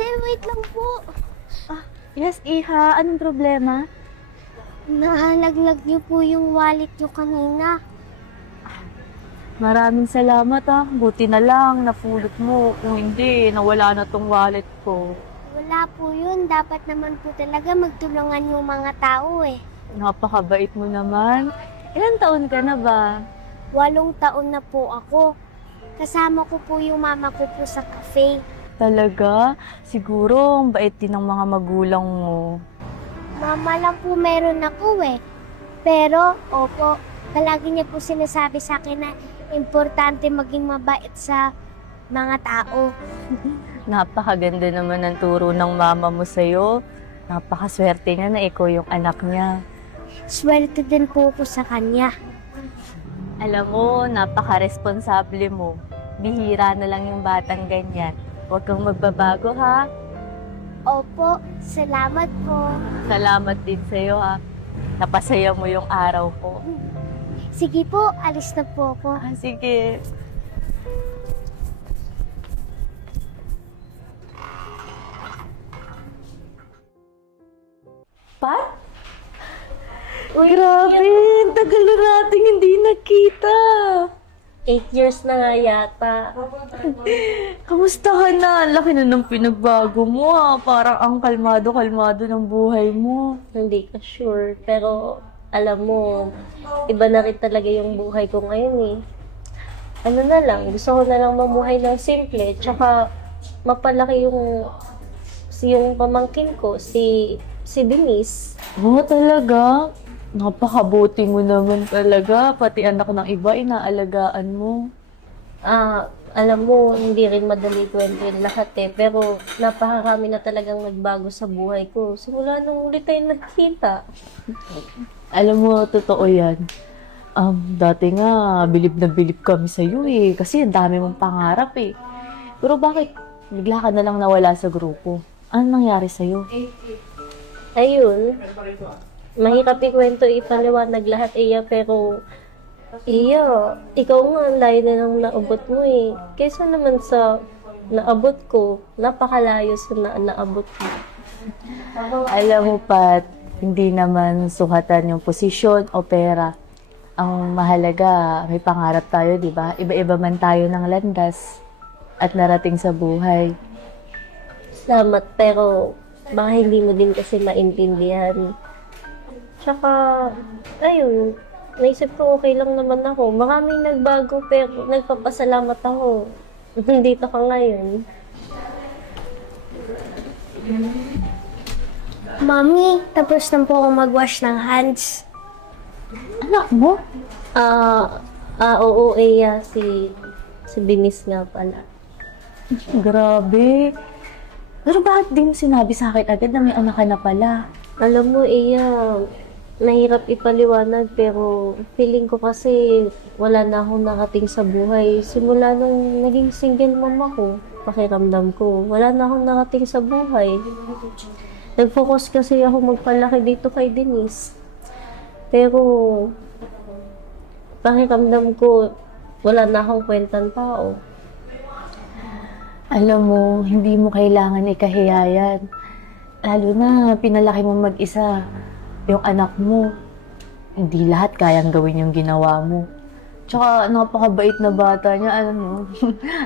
Ate, wait lang po. Yes, Iha. Anong problema? Nahalaglag niyo po yung wallet niyo kanina. Maraming salamat Buti na lang, napulot mo. Kung hindi, nawala na tong wallet ko. Wala po yun. Dapat naman po talaga magtulungan yung mga tao eh. Napakabait mo naman. Ilan taon ka na ba? 8 taon na po ako. Kasama ko po yung mama ko po sa cafe. Talaga? Siguro, ang bait din ng mga magulang mo. Mama lang po meron ako eh. Pero, opo, palagi niya po sinasabi sa akin na importante maging mabait sa mga tao. Napakaganda naman ng turo ng mama mo sa'yo. Napakaswerte niya na ikaw yung anak niya. Swerte din po ako sa kanya. Alam mo, napaka-responsable mo. Bihira na lang yung batang ganyan. Huwag kang magbabago, ha? Opo, salamat po. Salamat din sa'yo, ha? Napasaya mo yung araw ko. Sige po, alis na po ako. Sige. Pat? Grabe, ang tagal na nating hindi nakita. 8 years na nga yata. Kamusta ka na? Ang laki na ng pinagbago mo Parang ang kalmado-kalmado ng buhay mo. Hindi ka sure. Pero alam mo, iba na rin talaga yung buhay ko ngayon eh. Ano na lang, gusto ko na lang mamuhay ng simple. Tsaka mapalaki yung pamangkin ko, si Denise. Oo, talaga? Napakabuti mo naman talaga. Pati anak ng iba, inaalagaan mo. Alam mo, hindi rin madali kwento yung lahat eh. Pero napakarami na talagang nagbago sa buhay ko. Simula nung ulit tayo nagkita. Alam mo, totoo yan. Dati nga, bilib na bilib kami sa'yo eh. Kasi ang dami mong pangarap eh. Pero bakit bigla ka na lang nawala sa grupo? Ano nangyari sa'yo? Ayun. Mahirap ikwento, ipaliwanag lahat iya, pero iya, ikaw nga, ang layo na lang naabot mo eh. Kaysa naman sa naabot ko, napakalayo sa naabot mo. Alam mo, Pat, hindi naman sukatan yung posisyon o pera. Ang mahalaga, may pangarap tayo, di ba? Iba-iba man tayo ng landas at narating sa buhay. Salamat, pero baka hindi mo din kasi maintindihan. Tsaka, ayun, naisip ko okay lang naman ako. Maraming nagbago pero nagpapasalamat ako. Nandito ka ngayon. Mami, tapos na po ako mag-wash ng hands. Anak mo? Oo, Eya, si Binis nga pala. Grabe. Pero bakit di mo sinabi sa akin agad na may anak ka na pala? Alam mo, Eya, mahirap ipaliwanag pero feeling ko kasi wala na akong nakating sa buhay. Simula nung naging single mom ako, pakiramdam ko, wala na akong nakating sa buhay. Nag-focus kasi ako magpalaki dito kay Denise. Pero pakiramdam ko, wala na akong kwentang tao. Alam mo, hindi mo kailangan ikahiyayan. Lalo na pinalaki mo mag-isa yung anak mo. Hindi lahat kayang gawin yung ginawa mo. Tsaka napakabait na bata niya, alam mo.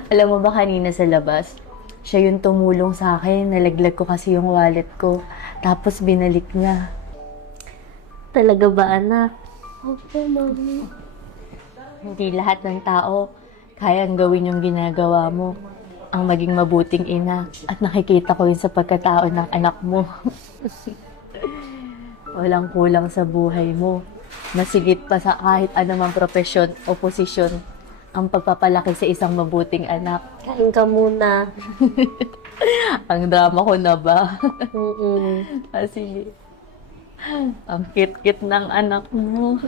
Alam mo ba kanina sa labas, siya yung tumulong sa akin, nalaglag ko kasi yung wallet ko. Tapos binalik niya. Talaga ba, anak? Opo, Mami. Hindi lahat ng tao kayang gawin yung ginagawa mo. Ang maging mabuting ina. At nakikita ko yun sa pagkatao ng anak mo. Walang kulang sa buhay mo. Masigit pa sa kahit anumang profesyon o posisyon ang pagpapalaki sa isang mabuting anak. Kain ka muna. Ang drama ko na ba? Sige. Ang kit-kit ng anak mo.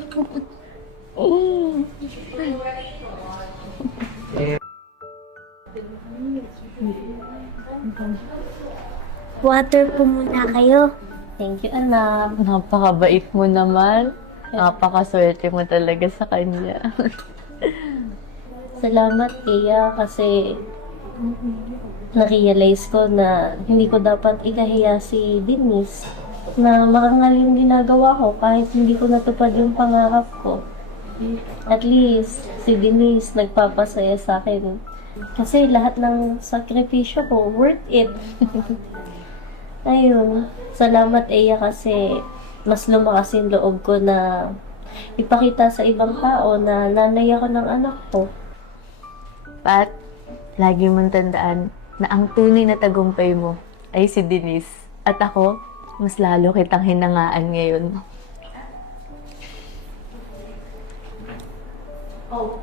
Water po muna kayo. Thank you, anak. Napakabait mo naman. Napakaswerte mo talaga sa kanya. Salamat, Tia, kasi na-realize ko na hindi ko dapat ikahiya si Denise na marangal yung ginagawa ko kahit hindi ko natupad yung pangarap ko. At least, si Denise nagpapasaya sa akin. Kasi lahat ng sakripisyo ko, worth it. Ayun. Salamat, Eya, kasi mas lumakas yung loob ko na ipakita sa ibang tao na nanay ako ng anak ko. Pat, lagi mong tandaan na ang tunay na tagumpay mo ay si Denise. At ako, mas lalo kitang hinangaan ngayon. Oh,